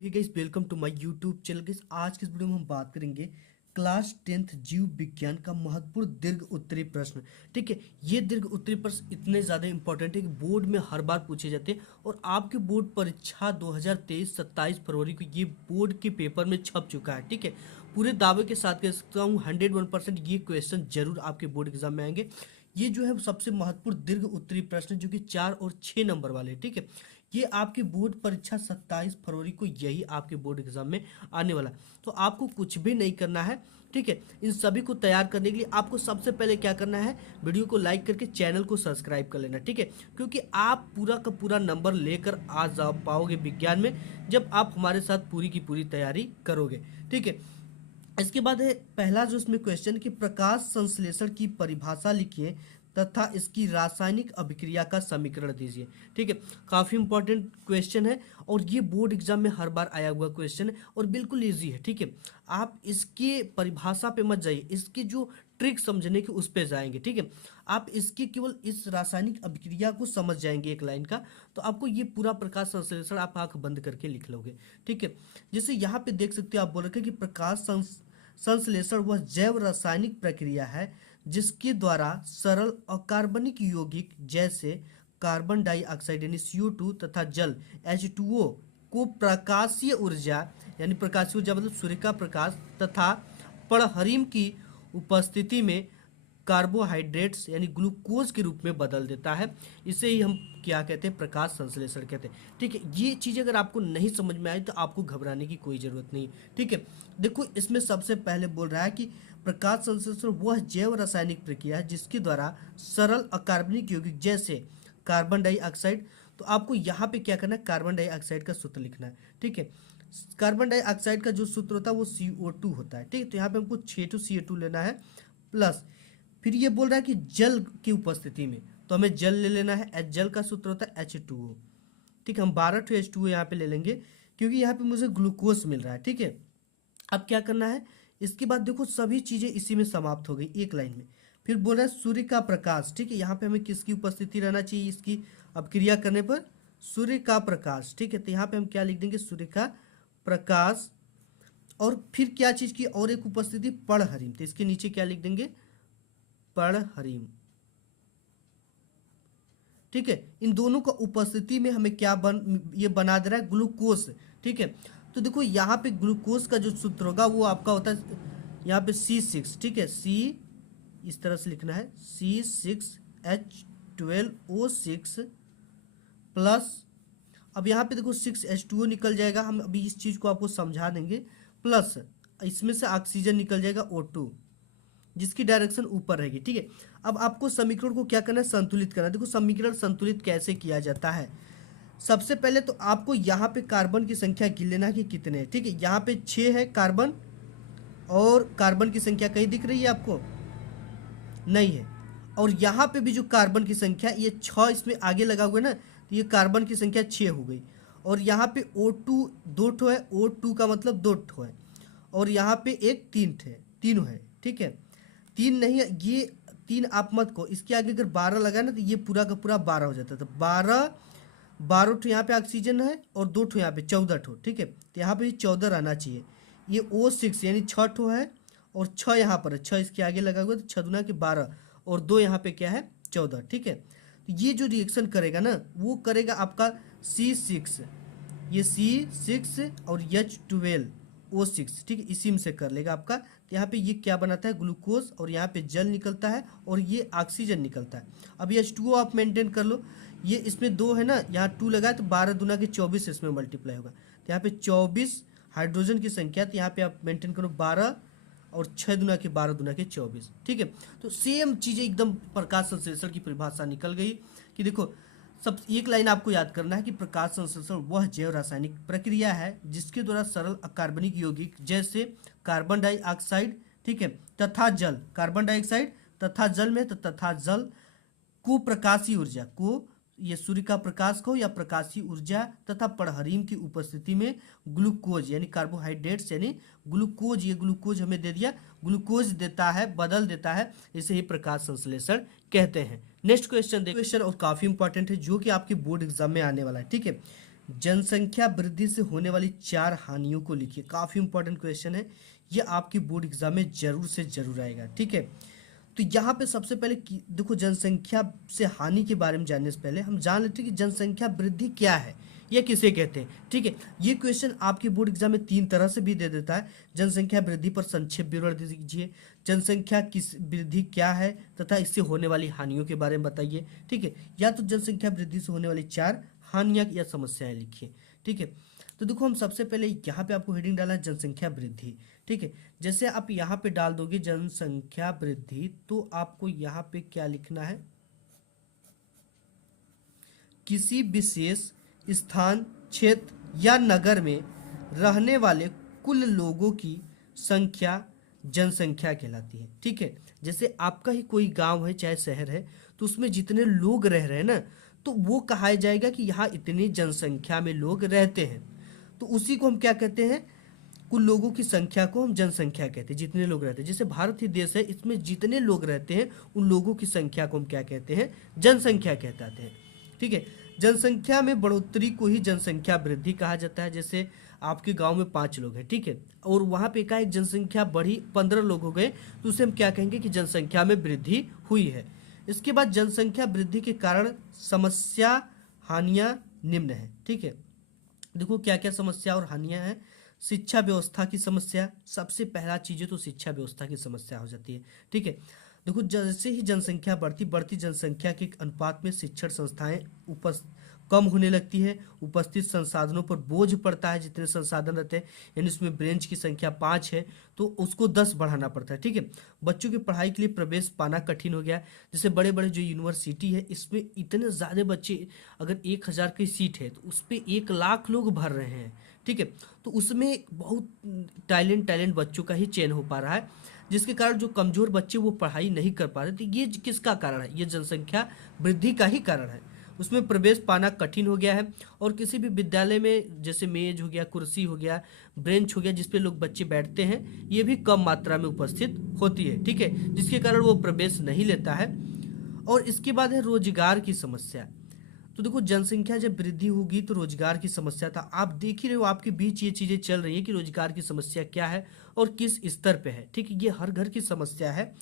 Hey guys, welcome to my YouTube channel. Guys, आज के इस वीडियो में हम बात करेंगे क्लास 10th जीव विज्ञान का महत्वपूर्ण दीर्घ उत्तरी प्रश्न। ठीक है, ये दीर्घ उत्तरी प्रश्न इतने ज़्यादा इंपॉर्टेंट है कि बोर्ड में हर बार पूछे जाते हैं और आपके बोर्ड परीक्षा 2023 27 फरवरी को ये बोर्ड के पेपर में छप चुका है। ठीक है, पूरे दावे के साथ कह सकता हूँ 101% ये क्वेश्चन जरूर आपके बोर्ड एग्जाम में आएंगे। ये जो है सबसे महत्वपूर्ण दीर्घ उत्तरी प्रश्न जो कि 4 और 6 नंबर वाले। ठीक है, ये आपकी बोर्ड परीक्षा 27 फरवरी को यही आपके बोर्ड एग्जाम में आने वाला है। तो आपको कुछ भी नहीं करना है। ठीक है, इन सभी को तैयार करने के लिए आपको सबसे पहले क्या करना है, वीडियो को लाइक करके चैनल को सब्सक्राइब कर लेना। ठीक है, क्योंकि आप पूरा का पूरा नंबर लेकर आ जा पाओगे विज्ञान में जब आप हमारे साथ पूरी की पूरी तैयारी करोगे। ठीक है, इसके बाद है पहला जो इसमें क्वेश्चन कि प्रकाश संश्लेषण की परिभाषा लिखिए तथा इसकी रासायनिक अभिक्रिया का समीकरण दीजिए। ठीक है, काफ़ी इंपॉर्टेंट क्वेश्चन है और ये बोर्ड एग्जाम में हर बार आया हुआ क्वेश्चन है और बिल्कुल इजी है। ठीक है, आप इसके परिभाषा पे मत जाइए, इसकी जो ट्रिक समझने की उस पे जाएंगे। ठीक है, आप इसकी केवल इस रासायनिक अभिक्रिया को समझ जाएंगे एक लाइन का, तो आपको ये पूरा प्रकाश संश्लेषण आप आंख बंद करके लिख लोगे। ठीक है, जैसे यहाँ पे देख सकते हो, आप बोल रहे कि प्रकाश संश्लेषण वह जैव रासायनिक प्रक्रिया है जिसके द्वारा सरल अकार्बनिक यौगिक जैसे कार्बन डाइऑक्साइड यानी CO2 तथा जल H2O को प्रकाशीय ऊर्जा यानी प्रकाशीय ऊर्जा मतलब सूर्य का प्रकाश तथा पड़हरिम की उपस्थिति में कार्बोहाइड्रेट्स यानी ग्लूकोज के रूप में बदल देता है। इसे ही हम क्या कहते हैं, प्रकाश संश्लेषण कहते हैं। ठीक है, ये चीज़ अगर आपको नहीं समझ में आई तो आपको घबराने की कोई ज़रूरत नहीं। ठीक है, देखो इसमें सबसे पहले बोल रहा है कि प्रकाश संश्लेषण वह जैव रासायनिक प्रक्रिया है जिसके द्वारा सरल अकार्बनिक यौगिक जैसे कार्बन डाइऑक्साइड, तो आपको यहाँ पे क्या करना है, कार्बन डाइऑक्साइड का सूत्र लिखना है। ठीक है, कार्बन डाइऑक्साइड का जो सूत्र होता है वो CO2 होता है। ठीक है, तो यहाँ पे हमको 6 लेना है प्लस, फिर ये बोल रहा है कि जल की उपस्थिति में, तो हमें जल ले लेना है। जल का सूत्र होता है H2O। ठीक है, हम 12 H2O यहाँ पे ले लेंगे क्योंकि यहाँ पे मुझे ग्लूकोज मिल रहा है। ठीक है, अब क्या करना है, इसके बाद देखो सभी चीज़ें इसी में समाप्त हो गई एक लाइन में। फिर बोल रहा है सूर्य का प्रकाश। ठीक है, यहाँ पे हमें किसकी उपस्थिति रहना चाहिए, इसकी अपक्रिया करने पर सूर्य का प्रकाश। ठीक है, तो यहाँ पे हम क्या लिख देंगे, सूर्य का प्रकाश। और फिर क्या चीज़ की और एक उपस्थिति, पड़हरिम, तो इसके नीचे क्या लिख देंगे, पड़हरिम। ठीक है, इन दोनों का उपस्थिति में हमें क्या ये बना दे रहा है, ग्लूकोज। ठीक है, तो देखो यहाँ पे ग्लूकोज का जो सूत्र होगा वो आपका होता है यहाँ पे C6। ठीक है, C इस तरह से लिखना है, C6H12O6 प्लस, अब यहाँ पे देखो 6H2O निकल जाएगा, हम अभी इस चीज़ को आपको समझा देंगे, प्लस इसमें से ऑक्सीजन निकल जाएगा O2 जिसकी डायरेक्शन ऊपर रहेगी। ठीक है, अब आपको समीकरण को क्या करना है, संतुलित करना है। देखो समीकरण संतुलित कैसे किया जाता है, सबसे पहले तो आपको यहाँ पे कार्बन की संख्या गिन लेना कि कितने हैं। ठीक है, यहाँ पे 6 है कार्बन, और कार्बन की संख्या कहीं दिख रही है आपको, नहीं है। और यहाँ पे भी जो कार्बन की संख्या, ये 6 इसमें आगे लगा हुआ है ना, तो ये कार्बन की संख्या 6 हो गई। और यहाँ पे O2 दो ठो है, O2 का मतलब दो ठो है, और यहाँ पे एक तीनों है। ठीक है, तीन नहीं है, ये तीन आप मत को, इसके आगे अगर 12 लगा ना तो ये पूरा का पूरा 12 हो जाता है। तो 12 ठो यहाँ पे ऑक्सीजन है और दो ठो यहाँ पे 14 ठो। ठीक है, तो यहाँ पे 14 रहना चाहिए। ये O6 यानी 6 ठो है और 6 यहाँ पर है, 6 इसके आगे लगा हुआ है, तो 6 दूना के 12 और 2 यहाँ पे क्या है, 14। ठीक है, तो ये जो रिएक्शन करेगा ना वो करेगा आपका C6, ये C6 और H12O6। ठीक है, इसी में से कर लेगा आपका। तो यहाँ पे ये क्या बनाता है, ग्लूकोज, और यहाँ पे जल निकलता है और ये ऑक्सीजन निकलता है। अब ये H2O आप मेंटेन कर लो, ये इसमें 2 है ना, यहाँ 2 लगा है तो 12 दूना के 24 इसमें मल्टीप्लाई होगा, तो यहाँ पे 24 हाइड्रोजन की संख्या, तो यहाँ पे आप मेंटेन करो 12 और 6 दूना के 12 दूना के 24। ठीक है, तो सेम चीज़ें एकदम प्रकाश संश्लेषण की परिभाषा निकल गई कि देखो सब एक लाइन आपको याद करना है कि प्रकाश संश्लेषण वह जैव रासायनिक प्रक्रिया है जिसके द्वारा सरल अकार्बनिक यौगिक जैसे कार्बन डाइऑक्साइड, ठीक है, तथा जल, कार्बन डाइऑक्साइड तथा जल में, तथा जल को प्रकाशीय ऊर्जा को, ये सूर्य का प्रकाश को या प्रकाशीय ऊर्जा तथा पड़हरिम की उपस्थिति में ग्लूकोज यानी कार्बोहाइड्रेट्स यानी ग्लूकोज, ये ग्लूकोज हमें दे दिया, ग्लूकोज देता है, बदल देता है, इसे ही प्रकाश संश्लेषण कहते हैं। नेक्स्ट क्वेश्चन देखो, क्वेश्चन और काफी इंपॉर्टेंट है जो कि आपके बोर्ड एग्जाम में आने वाला है। ठीक है, जनसंख्या वृद्धि से होने वाली 4 हानियों को लिखिए। काफी इंपॉर्टेंट क्वेश्चन है, ये आपकी बोर्ड एग्जाम में जरूर से जरूर आएगा। ठीक है, तो यहाँ पे सबसे पहले देखो, जनसंख्या से हानि के बारे में जानने से पहले हम जान लेते हैं कि जनसंख्या वृद्धि क्या है, ये किसे कहते हैं। ठीक है, ये क्वेश्चन आपकी बोर्ड एग्जाम में 3 तरह से भी दे देता है। जनसंख्या वृद्धि पर संक्षेप विवरण दे दीजिए, जनसंख्या किस वृद्धि क्या है तथा इससे होने वाली हानियों के बारे में बताइए। ठीक है, या तो जनसंख्या वृद्धि से होने वाली 4 हानियां या समस्याएं लिखिए। ठीक है, तो देखो हम सबसे पहले यहाँ पे आपको हेडिंग डाला है जनसंख्या वृद्धि। ठीक है, जैसे आप यहाँ पे डाल दोगे जनसंख्या वृद्धि, तो आपको यहाँ पे क्या लिखना है, किसी विशेष स्थान, क्षेत्र या नगर में रहने वाले कुल लोगों की संख्या जनसंख्या कहलाती है। ठीक है, जैसे आपका ही कोई गांव है चाहे शहर है, तो उसमें जितने लोग रह रहे हैं ना, तो वो कहा जाएगा कि यहाँ इतनी जनसंख्या में लोग रहते हैं, तो उसी को हम क्या कहते हैं, कुल लोगों की संख्या को हम जनसंख्या कहते हैं, जितने लोग रहते हैं। जैसे भारत ही देश है, इसमें जितने लोग रहते हैं उन लोगों की संख्या को हम क्या कहते हैं, जनसंख्या कहते हैं। ठीक है, जनसंख्या में बढ़ोतरी को ही जनसंख्या वृद्धि कहा जाता है। जैसे आपके गांव में 5 लोग हैं, ठीक है, और वहां पे एकाएक जनसंख्या बढ़ी, 15 लोग हो गए, तो उसे हम क्या कहेंगे कि जनसंख्या में वृद्धि हुई है। इसके बाद जनसंख्या वृद्धि के कारण समस्या हानियां निम्न है। ठीक है, देखो क्या क्या समस्या और हानियां हैं। शिक्षा व्यवस्था की समस्या, सबसे पहला चीज है तो शिक्षा व्यवस्था की समस्या हो जाती है। ठीक है, देखो जैसे ही जनसंख्या बढ़ती जनसंख्या के अनुपात में शिक्षण संस्थाएं कम होने लगती है, उपस्थित संसाधनों पर बोझ पड़ता है। जितने संसाधन रहते हैं, यानी उसमें ब्रेंच की संख्या 5 है तो उसको 10 बढ़ाना पड़ता है। ठीक है, बच्चों की पढ़ाई के लिए प्रवेश पाना कठिन हो गया। जैसे बड़े बड़े जो यूनिवर्सिटी है, इसमें इतने ज़्यादा बच्चे, अगर 1000 की सीट है तो उस पर 1 लाख लोग भर रहे हैं। ठीक है, तो उसमें बहुत टैलेंट बच्चों का ही चयन हो पा रहा है, जिसके कारण जो कमजोर बच्चे वो पढ़ाई नहीं कर पा रहे। तो ये किसका कारण है, ये जनसंख्या वृद्धि का ही कारण है। उसमें प्रवेश पाना कठिन हो गया है, और किसी भी विद्यालय में जैसे मेज हो गया, कुर्सी हो गया, ब्रेंच हो गया, जिसपे लोग बच्चे बैठते हैं, ये भी कम मात्रा में उपस्थित होती है। ठीक है, जिसके कारण वो प्रवेश नहीं लेता है। और इसके बाद है रोजगार की समस्या। तो देखो जनसंख्या जब वृद्धि होगी तो रोजगार की समस्या था, आप देख ही रहे हो, आपके बीच ये चीजें चल रही है कि रोजगार की समस्या क्या है और किस स्तर पे है। ठीक है, ये हर घर की समस्या है।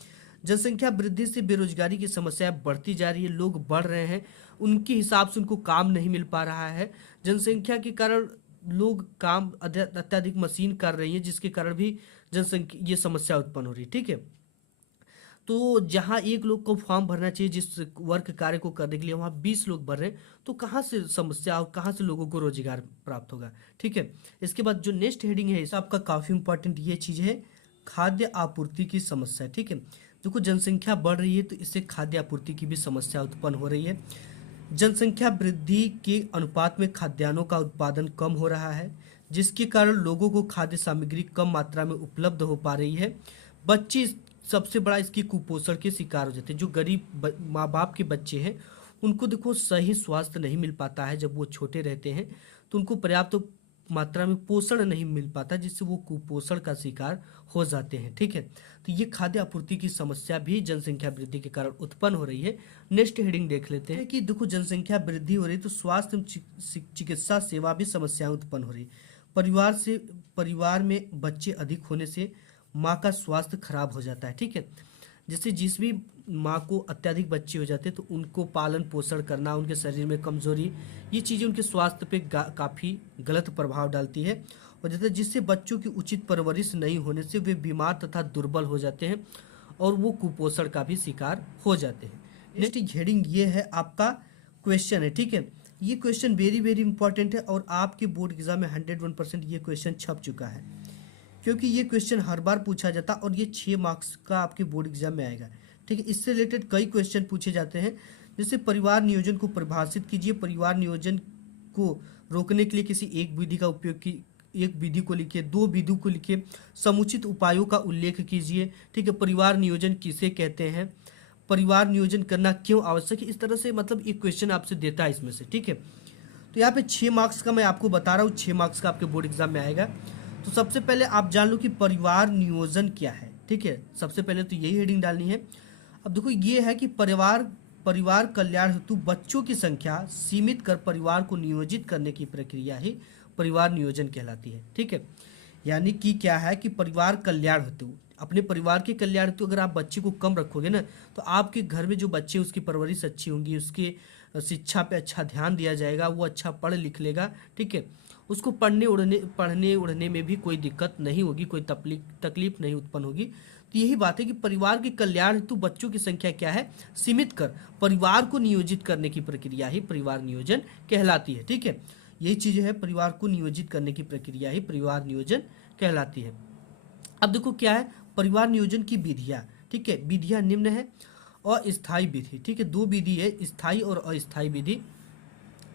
जनसंख्या वृद्धि से बेरोजगारी की समस्या बढ़ती जा रही है, लोग बढ़ रहे हैं, उनके हिसाब से उनको काम नहीं मिल पा रहा है। जनसंख्या के कारण लोग काम अत्यधिक मशीन कर रही है, जिसके कारण भी जनसंख्या ये समस्या उत्पन्न हो रही है। ठीक है, तो जहाँ 1 लोग को फॉर्म भरना चाहिए जिस वर्क कार्य को करने के लिए, वहाँ 20 लोग भर रहे हैं, तो कहाँ से समस्या और कहाँ से लोगों को रोजगार प्राप्त होगा। ठीक है, इसके बाद जो नेक्स्ट हेडिंग है, इस आपका काफ़ी इंपॉर्टेंट ये चीज़ है, खाद्य आपूर्ति की समस्या। ठीक है, देखो जनसंख्या बढ़ रही है तो इससे खाद्य आपूर्ति की भी समस्या उत्पन्न हो रही है। जनसंख्या वृद्धि के अनुपात में खाद्यान्नों का उत्पादन कम हो रहा है, जिसके कारण लोगों को खाद्य सामग्री कम मात्रा में उपलब्ध हो पा रही है। बच्चे सबसे बड़ा इसकी कुपोषण के शिकार हो जाते हैं। जो गरीब माँ बाप के बच्चे हैं, उनको देखो सही स्वास्थ्य नहीं मिल पाता है, जब वो छोटे रहते हैं तो उनको पर्याप्त मात्रा में पोषण नहीं मिल पाता, जिससे वो कुपोषण का शिकार हो जाते हैं। ठीक है, तो ये खाद्य आपूर्ति की समस्या भी जनसंख्या वृद्धि के कारण उत्पन्न हो रही है। नेक्स्ट हेडिंग देख लेते हैं कि देखो जनसंख्या वृद्धि हो रही है तो स्वास्थ्य चिकित्सा सेवा भी समस्याएं उत्पन्न हो रही है। परिवार में बच्चे अधिक होने से माँ का स्वास्थ्य खराब हो जाता है। ठीक है, जैसे जिस भी माँ को अत्यधिक बच्चे हो जाते हैं तो उनको पालन पोषण करना, उनके शरीर में कमजोरी, ये चीज़ें उनके स्वास्थ्य पे काफ़ी गलत प्रभाव डालती है, और जिससे बच्चों की उचित परवरिश नहीं होने से वे बीमार तथा दुर्बल हो जाते हैं और वो कुपोषण का भी शिकार हो जाते हैं। नेक्स्ट हेडिंग ये है आपका क्वेश्चन है। ठीक है, ये क्वेश्चन वेरी वेरी इंपॉर्टेंट है, और आपके बोर्ड एग्जाम में 101% ये क्वेश्चन छप चुका है, क्योंकि ये क्वेश्चन हर बार पूछा जाता और ये 6 मार्क्स का आपके बोर्ड एग्जाम में आएगा। ठीक है, इससे रिलेटेड कई क्वेश्चन पूछे जाते हैं, जैसे परिवार नियोजन को परिभाषित कीजिए। परिवार नियोजन को रोकने के लिए किसी एक विधि का उपयोग की, एक विधि को लिखिए, 2 विधि को लिखिए, समुचित उपायों का उल्लेख कीजिए। ठीक है, परिवार नियोजन किसे कहते हैं, परिवार नियोजन करना क्यों आवश्यक है, इस तरह से मतलब एक क्वेश्चन आपसे देता है इसमें से। ठीक है, तो यहाँ पे 6 मार्क्स का मैं आपको बता रहा हूँ, 6 मार्क्स का आपके बोर्ड एग्जाम में आएगा। तो सबसे पहले आप जान लो कि परिवार नियोजन क्या है। ठीक है, सबसे पहले तो यही हेडिंग डालनी है। अब देखो ये है कि परिवार परिवार कल्याण हेतु बच्चों की संख्या सीमित कर परिवार को नियोजित करने की प्रक्रिया ही परिवार नियोजन कहलाती है। ठीक है, यानी कि क्या है कि परिवार कल्याण हेतु, अपने परिवार के कल्याण हेतु अगर आप बच्चे को कम रखोगे ना, तो आपके घर में जो बच्चे, उसकी परवरिश अच्छी होंगी, उसके शिक्षा पे अच्छा ध्यान दिया जाएगा, वो अच्छा पढ़ लिख लेगा। ठीक है, उसको पढ़ने उड़ने में भी कोई दिक्कत नहीं होगी, कोई तकलीफ नहीं उत्पन्न होगी। तो यही बात है कि परिवार के कल्याण हेतु बच्चों की संख्या क्या है, सीमित कर परिवार को नियोजित करने की प्रक्रिया ही परिवार नियोजन कहलाती है। ठीक है, यही चीज है, परिवार को नियोजित करने की प्रक्रिया ही परिवार नियोजन कहलाती है। अब देखो क्या है परिवार नियोजन की विधियां। ठीक है, विधियां निम्न है। अस्थायी विधि, ठीक है, दो विधि है, स्थायी और अस्थायी विधि।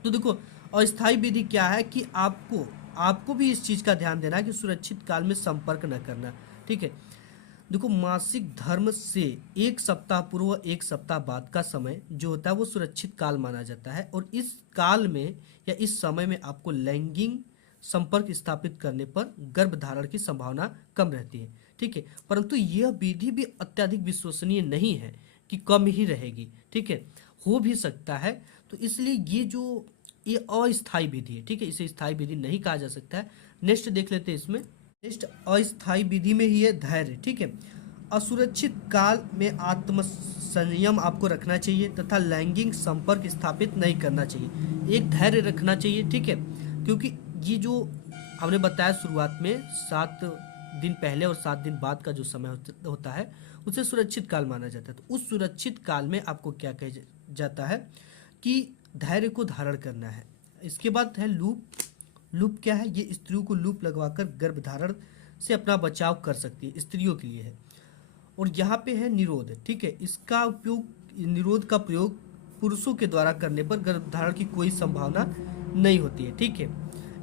तो देखो अस्थायी विधि क्या है कि आपको भी इस चीज का ध्यान देना है कि सुरक्षित काल में संपर्क न करना। ठीक है, देखो मासिक धर्म से एक सप्ताह पूर्व एक सप्ताह बाद का समय जो होता है वो सुरक्षित काल माना जाता है, और इस काल में या इस समय में आपको लैंगिक संपर्क स्थापित करने पर गर्भधारण की संभावना कम रहती है। ठीक है, परंतु यह विधि भी अत्यधिक विश्वसनीय नहीं है कि कम ही रहेगी। ठीक है, हो भी सकता है, तो इसलिए ये अस्थायी विधि है। ठीक है, इसे स्थायी विधि नहीं कहा जा सकता है। नेक्स्ट देख लेते हैं इसमें। नेक्स्ट अस्थायी विधि में ही है धैर्य। ठीक है, असुरक्षित काल में आत्म संयम आपको रखना चाहिए तथा लैंगिक संपर्क स्थापित नहीं करना चाहिए, एक धैर्य रखना चाहिए। ठीक है, क्योंकि ये जो हमने बताया शुरुआत में 7 दिन पहले और 7 दिन बाद का जो समय होता है उसे सुरक्षित काल माना जाता है। तो उस सुरक्षित काल में आपको क्या कहा जाता है कि धैर्य को धारण करना है। इसके बाद है लूप। लूप क्या है, ये स्त्रियों को लूप लगवाकर गर्भधारण से अपना बचाव कर सकती है, स्त्रियों के लिए है। और यहाँ पे है निरोध। ठीक है, इसका उपयोग, निरोध का प्रयोग पुरुषों के द्वारा करने पर गर्भधारण की कोई संभावना नहीं होती है। ठीक है,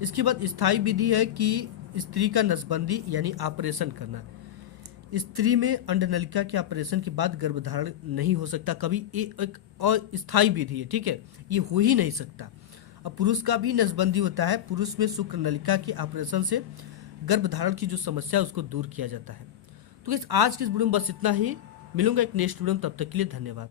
इसके बाद स्थायी विधि है कि स्त्री का नसबंदी यानी ऑपरेशन करना। स्त्री में अंडनलिका के ऑपरेशन के बाद गर्भधारण नहीं हो सकता कभी, एक अस्थायी विधि है। ठीक है, ये हो ही नहीं सकता। अब पुरुष का भी नसबंदी होता है, पुरुष में शुक्र नलिका के ऑपरेशन से गर्भधारण की जो समस्या है उसको दूर किया जाता है। तो इस आज के इस वीडियो में बस इतना ही, मिलूंगा एक नेक्स्ट वीडियो में, तब तक के लिए धन्यवाद।